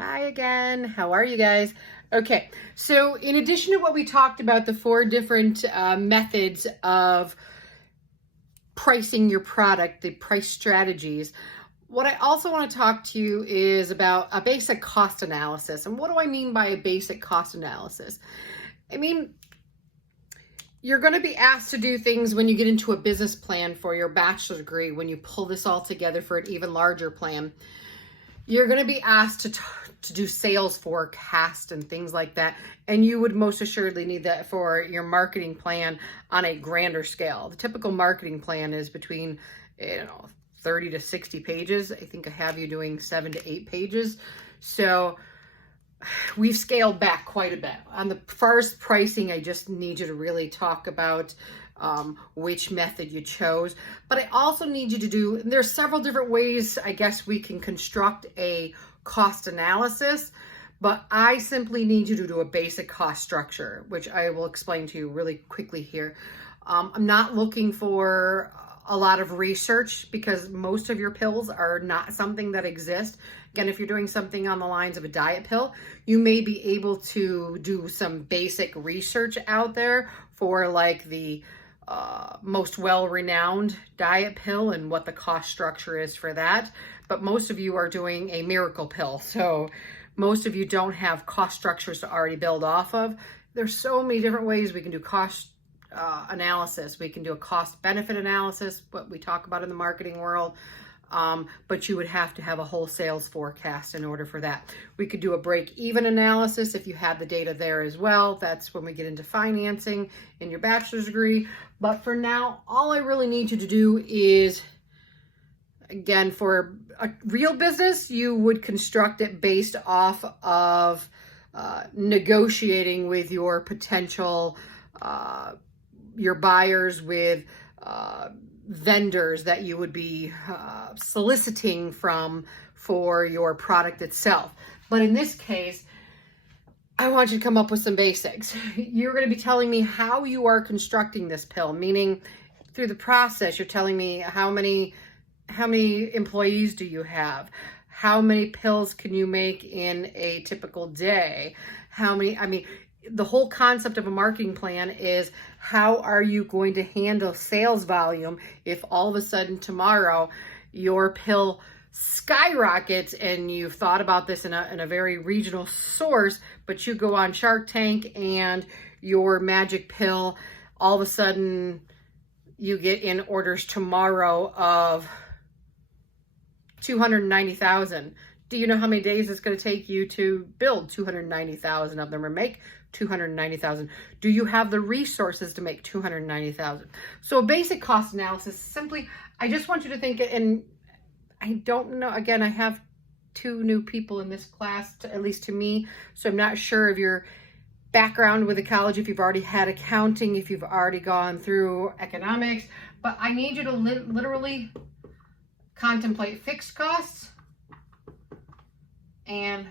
Hi again. How are you guys? Okay, so in addition to what we talked about, the four different methods of pricing your product, the price strategies, what I also want to talk to you is about a basic cost analysis. And what do I mean by a basic cost analysis? I mean, you're going to be asked to do things when you get into a business plan for your bachelor's degree, when you pull this all together for an even larger plan. You're going to be asked to do sales forecast and things like that. And you would most assuredly need that for your marketing plan on a grander scale. The typical marketing plan is between, 30 to 60 pages. I think I have you doing 7 to 8 pages. So we've scaled back quite a bit. On the first pricing, I just need you to really talk about which method you chose. But I also need you to do, there's several different ways, I guess, we can construct a cost analysis, but I simply need you to do a basic cost structure, which I will explain to you really quickly here. I'm not looking for a lot of research because most of your pills are not something that exist. Again, if you're doing something on the lines of a diet pill, you may be able to do some basic research out there for like the most well-renowned diet pill and what the cost structure is for that. But most of you are doing a miracle pill. So most of you don't have cost structures to already build off of. There's so many different ways we can do cost analysis. We can do a cost benefit analysis, what we talk about in the marketing world. But you would have to have a whole sales forecast in order for that. We could do a break-even analysis if you had the data there as well. That's when we get into financing in your bachelor's degree. But for now, all I really need you to do is, again, for a real business, you would construct it based off of negotiating with your potential, your buyers, with vendors that you would be soliciting from for your product itself. But in this case, I want you to come up with some basics. You're going to be telling me how you are constructing this pill, meaning through the process, you're telling me how many employees do you have? How many pills can you make in a typical day? The whole concept of a marketing plan is how are you going to handle sales volume if all of a sudden tomorrow your pill skyrockets, and you've thought about this in a very regional source, but you go on Shark Tank and your magic pill, all of a sudden you get in orders tomorrow of 290,000. Do you know how many days it's going to take you to build 290,000 of them or make 290,000? Do you have the resources to make 290,000? So a basic cost analysis, simply, I just want you to think, and I don't know, again, I have 2 new people in this class, at least to me, so I'm not sure of your background with the college, if you've already had accounting, if you've already gone through economics, but I need you to literally contemplate fixed costs and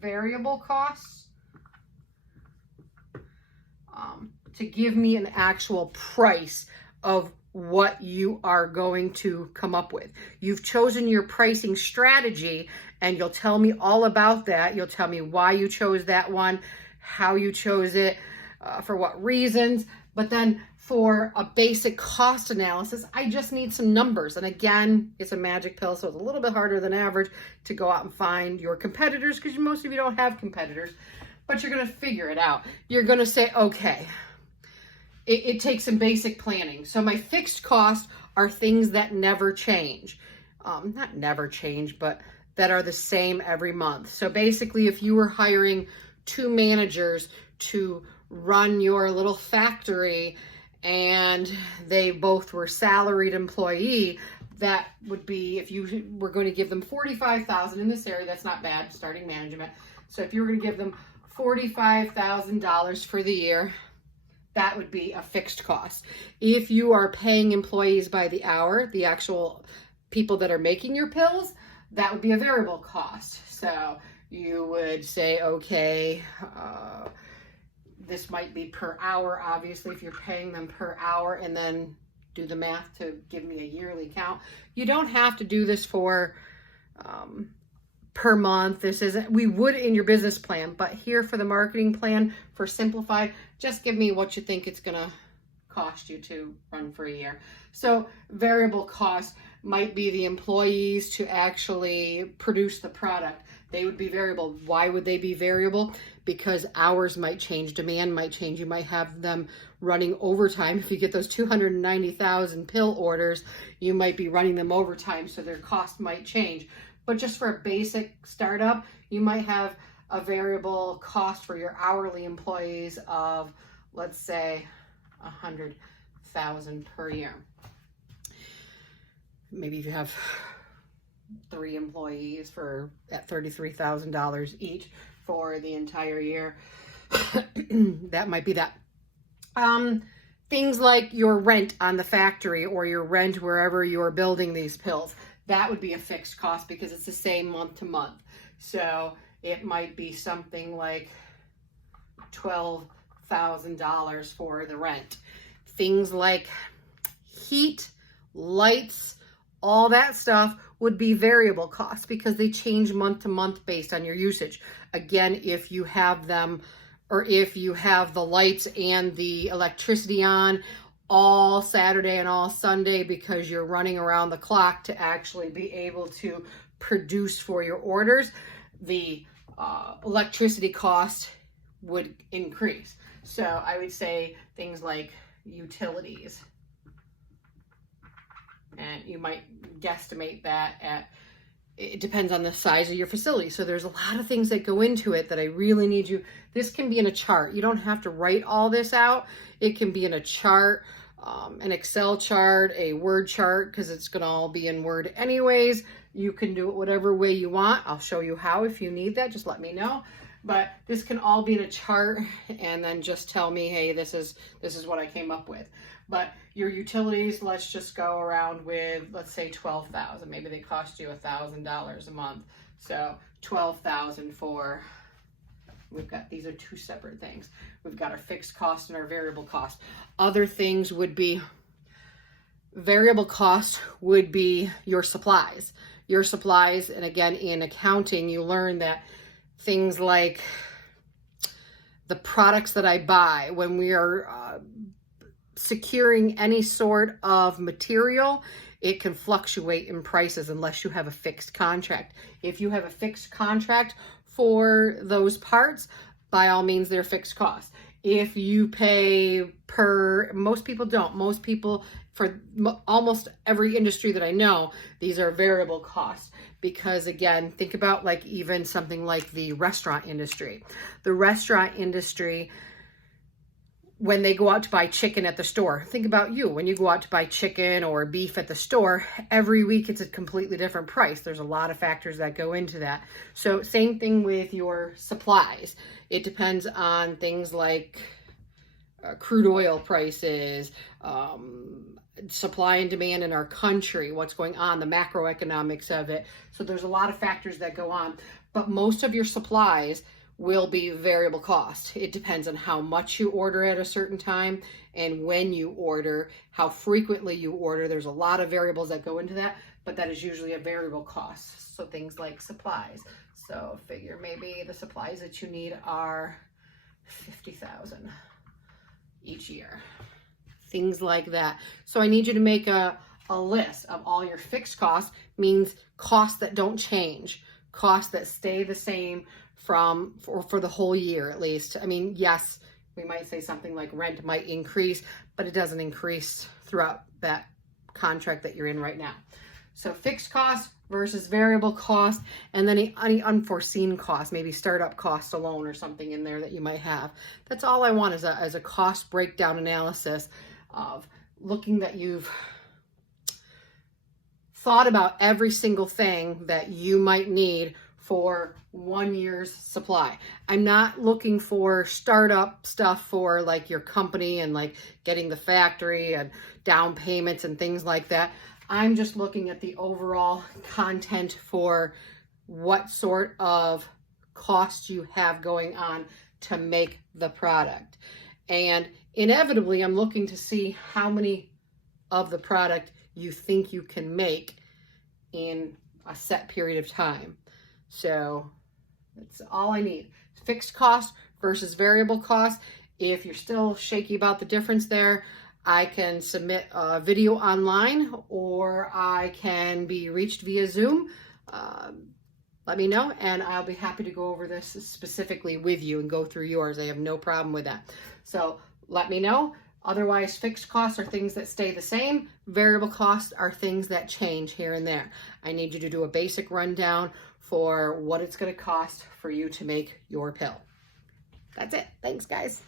variable costs to give me an actual price of what you are going to come up with. You've chosen your pricing strategy, and you'll tell me all about that. You'll tell me why you chose that one, how you chose it, for what reasons. But then for a basic cost analysis, I just need some numbers. And again, it's a magic pill, so it's a little bit harder than average to go out and find your competitors, because most of you don't have competitors, but you're going to figure it out. You're going to say, okay, it takes some basic planning. So my fixed costs are things that never change. Not never change, but that are the same every month. So basically, if you were hiring 2 managers to run your little factory and they both were salaried employee, that would be, if you were going to give them $45,000 in this area, that's not bad, starting management. So if you were going to give them $45,000 for the year, that would be a fixed cost. If you are paying employees by the hour, the actual people that are making your pills, that would be a variable cost. So you would say, okay, this might be per hour, obviously, if you're paying them per hour, and then do the math to give me a yearly count. You don't have to do this for per month. This isn't, we would in your business plan, but here for the marketing plan for Simplified, just give me what you think it's going to cost you to run for a year. So variable cost might be the employees to actually produce the product. They would be variable. Why would they be variable? Because hours might change, demand might change. You might have them running overtime. If you get those 290,000 pill orders, you might be running them overtime, so their cost might change. But just for a basic startup, you might have a variable cost for your hourly employees of, let's say, 100,000 per year. Maybe if you have 3 employees at $33,000 each for the entire year, that might be that. Things like your rent on the factory or your rent wherever you're building these pills, that would be a fixed cost because it's the same month to month. So it might be something like $12,000 for the rent. Things like heat, lights, all that stuff would be variable costs because they change month to month based on your usage. Again, if you have them, or if you have the lights and the electricity on all Saturday and all Sunday because you're running around the clock to actually be able to produce for your orders, the electricity cost would increase. So I would say things like utilities, and you might guesstimate that at, it depends on the size of your facility. So there's a lot of things that go into it that I really need you, this can be in a chart. You don't have to write all this out. It can be in a chart, an Excel chart, a Word chart, because it's going to all be in Word anyways. You can do it whatever way you want. I'll show you how. If you need that, just let me know. But this can all be in a chart, and then just tell me, hey, this is what I came up with. But your utilities, let's just go around with, let's say $12,000. Maybe they cost you $1,000 a month. So $12,000 for, we've got, these are 2 separate things. We've got our fixed cost and our variable cost. Other things would be, variable cost would be your supplies. Your supplies, and again, in accounting, you learn that things like the products that I buy, when we are securing any sort of material, it can fluctuate in prices unless you have a fixed contract. If you have a fixed contract for those parts, by all means, they're fixed costs. If you pay per, most people don't. Most people, for almost every industry that I know, these are variable costs. Because again, think about like even something like the restaurant industry. The restaurant industry, when they go out to buy chicken at the store, think about you. When you go out to buy chicken or beef at the store, every week it's a completely different price. There's a lot of factors that go into that. So same thing with your supplies. It depends on things like crude oil prices, supply and demand in our country, what's going on, the macroeconomics of it. So there's a lot of factors that go on, but most of your supplies will be variable cost. It depends on how much you order at a certain time and when you order, how frequently you order. There's a lot of variables that go into that, but that is usually a variable cost. So things like supplies. So figure maybe the supplies that you need are $50,000 each year. Things like that. So I need you to make a list of all your fixed costs, means costs that don't change, costs that stay the same for the whole year at least. I mean, yes, we might say something like rent might increase, but it doesn't increase throughout that contract that you're in right now. So fixed costs versus variable costs, and then any unforeseen costs, maybe startup costs alone or something in there that you might have. That's all I want is a cost breakdown analysis of looking that you've thought about every single thing that you might need for 1 year's supply. I'm not looking for startup stuff for like your company and like getting the factory and down payments and things like that. I'm just looking at the overall content for what sort of costs you have going on to make the product. And inevitably, I'm looking to see how many of the product you think you can make in a set period of time. So that's all I need. Fixed cost versus variable cost. If you're still shaky about the difference there, I can submit a video online, or I can be reached via Zoom. Let me know, and I'll be happy to go over this specifically with you and go through yours. I have no problem with that. So let me know. Otherwise, fixed costs are things that stay the same. Variable costs are things that change here and there. I need you to do a basic rundown for what it's going to cost for you to make your pill. That's it. Thanks, guys.